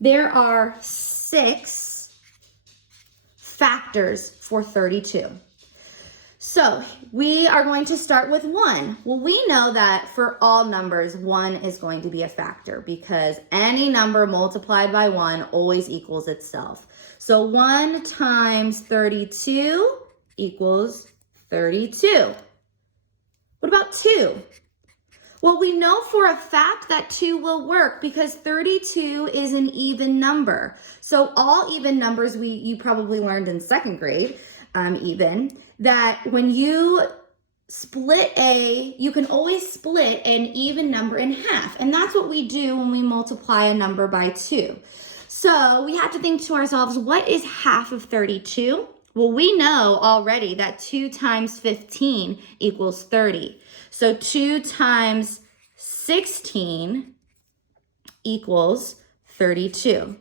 there are 6 factors for 32. So we are going to start with 1. Well, we know that for all numbers, 1 is going to be a factor because any number multiplied by 1 always equals itself. So 1 times 32 equals 32. What about 2? Well, we know for a fact that 2 will work because 32 is an even number. So all even numbers, you probably learned in 2nd grade, even, that when you you can always split an even number in half. And that's what we do when we multiply a number by 2. So we have to think to ourselves, what is half of 32? Well, we know already that 2 times 15 equals 30. So 2 times 16 equals 32.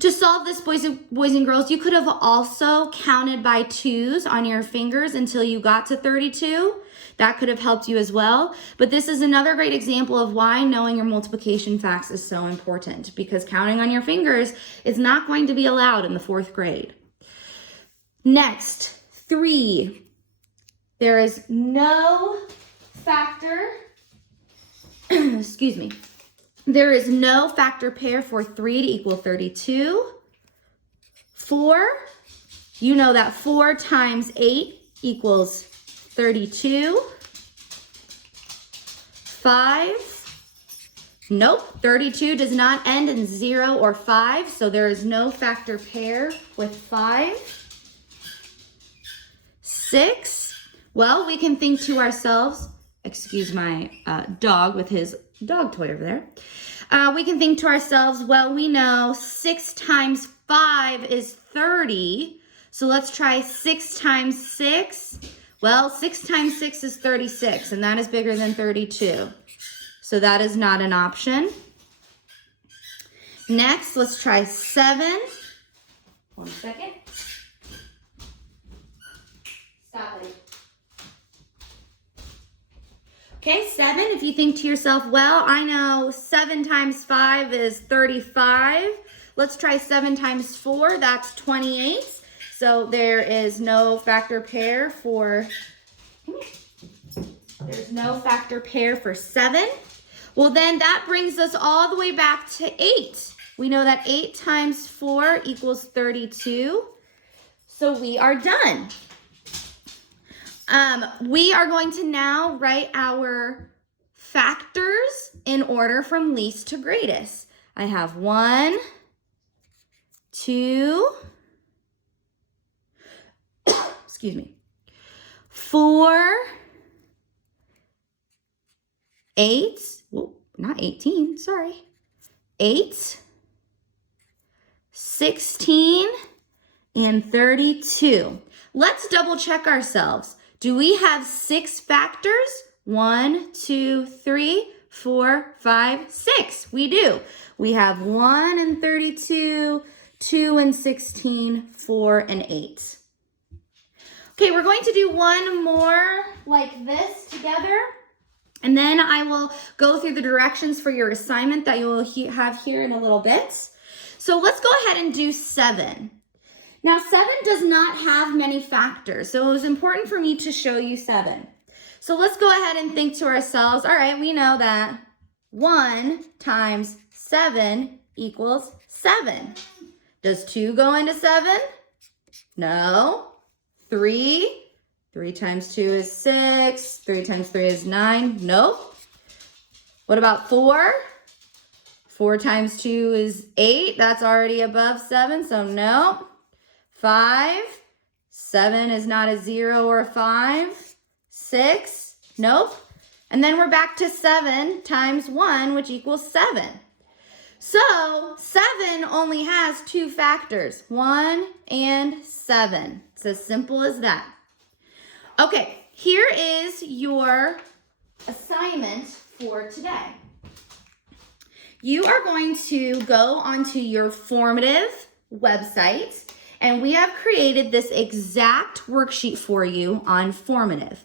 To solve this, boys and girls, you could have also counted by 2s on your fingers until you got to 32. That could have helped you as well. But this is another great example of why knowing your multiplication facts is so important, because counting on your fingers is not going to be allowed in the 4th grade. Next, 3. There is no factor, excuse me. There is no factor pair for 3 to equal 32. 4, you know that 4 times 8 equals 32. 5, nope, 32 does not end in 0 or 5, so there is no factor pair with 5. 6, well, we can think to ourselves, excuse my dog with his dog toy over there. We can think to ourselves, well, we know 6 times 5 is 30. So let's try 6 times 6. Well, 6 times 6 is 36, and that is bigger than 32. So that is not an option. Next, let's try 7. 1 second. Stop it. Okay, 7, if you think to yourself, well, I know 7 times 5 is 35. Let's try 7 times 4, that's 28. So there is no factor pair for, there's no factor pair for 7. Well, then that brings us all the way back to 8. We know that 8 times 4 equals 32. So we are done. We are going to now write our factors in order from least to greatest. I have 1, 2, excuse me, 4, 8, well, not 18, sorry, 8, 16, and 32. Let's double check ourselves. Do we have 6 factors? 1, 2, 3, 4, 5, 6. We do. We have 1 and 32, 2 and 16, 4 and 8. Okay, we're going to do one more like this together, and then I will go through the directions for your assignment that you will have here in a little bit. So let's go ahead and do 7. Now, 7 does not have many factors, so it was important for me to show you 7. So let's go ahead and think to ourselves, all right, we know that 1 times 7 equals 7. Does 2 go into 7? No. 3 times 2 is 6. 3 times 3 is 9. Nope. What about 4? 4 times 2 is 8. That's already above 7, so nope. 5, 7 is not a 0 or a 5. 6, nope. And then we're back to 7 times 1, which equals 7. So 7 only has 2 factors, 1 and 7. It's as simple as that. Okay, here is your assignment for today. You are going to go onto your formative website, and we have created this exact worksheet for you on formative.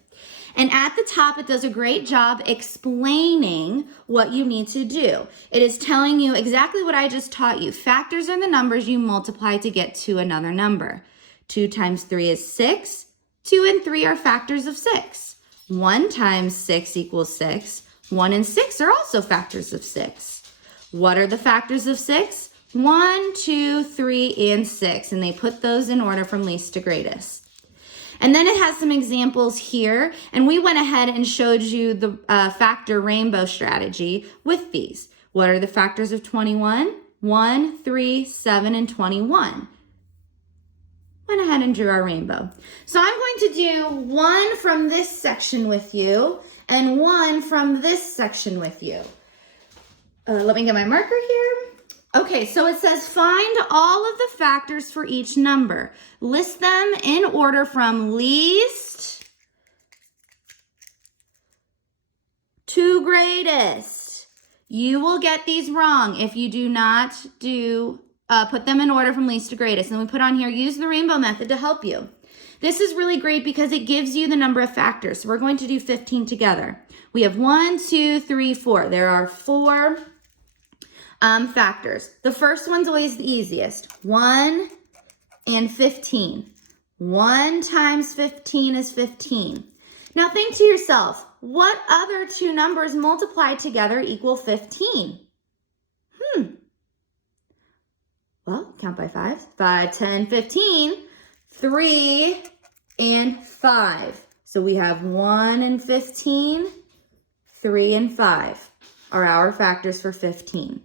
And at the top, it does a great job explaining what you need to do. It is telling you exactly what I just taught you. Factors are the numbers you multiply to get to another number. 2 times 3 is 6. 2 and 3 are factors of 6. 1 times 6 equals 6. 1 and 6 are also factors of 6. What are the factors of 6? 1, 2, 3, and 6. And they put those in order from least to greatest. And then it has some examples here, and we went ahead and showed you the factor rainbow strategy with these. What are the factors of 21? 1, 3, 7, and 21. Went ahead and drew our rainbow. So I'm going to do one from this section with you and one from this section with you. Let me get my marker here. Okay, so it says find all of the factors for each number. List them in order from least to greatest. You will get these wrong if you do not put them in order from least to greatest. And we put on here, use the rainbow method to help you. This is really great because it gives you the number of factors. So we're going to do 15 together. We have 1, 2, 3, 4. There are 4 factors. The first one's always the easiest. 1 and 15. 1 times 15 is 15. Now think to yourself, what other two numbers multiplied together equal 15? Well, count by 5. 5, 10, 15. 3 and 5. So we have 1 and 15. 3 and 5 are our factors for 15.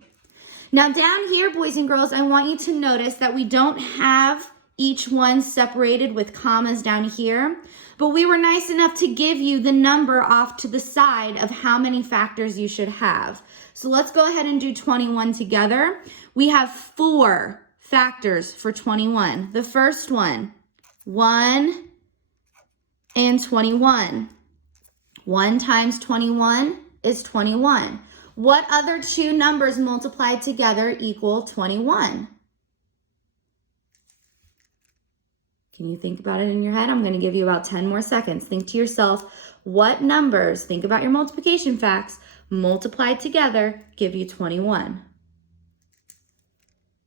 Now down here, boys and girls, I want you to notice that we don't have each one separated with commas down here, but we were nice enough to give you the number off to the side of how many factors you should have. So let's go ahead and do 21 together. We have 4 factors for 21. The first one, 1 and 21. 1 times 21 is 21. What other two numbers multiplied together equal 21? Can you think about it in your head? I'm going to give you about 10 more seconds. Think to yourself, what numbers, think about your multiplication facts, multiplied together give you 21?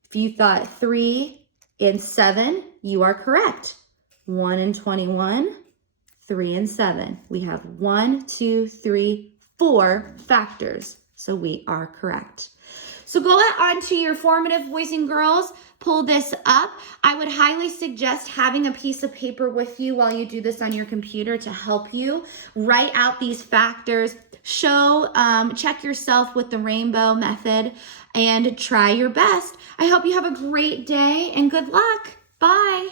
If you thought 3 and 7, you are correct. 1 and 21, 3 and 7. We have 1, 2, 3, 4 factors. So we are correct. So go on to your formative boys and girls, pull this up. I would highly suggest having a piece of paper with you while you do this on your computer to help you write out these factors. Check yourself with the rainbow method and try your best. I hope you have a great day and good luck. Bye.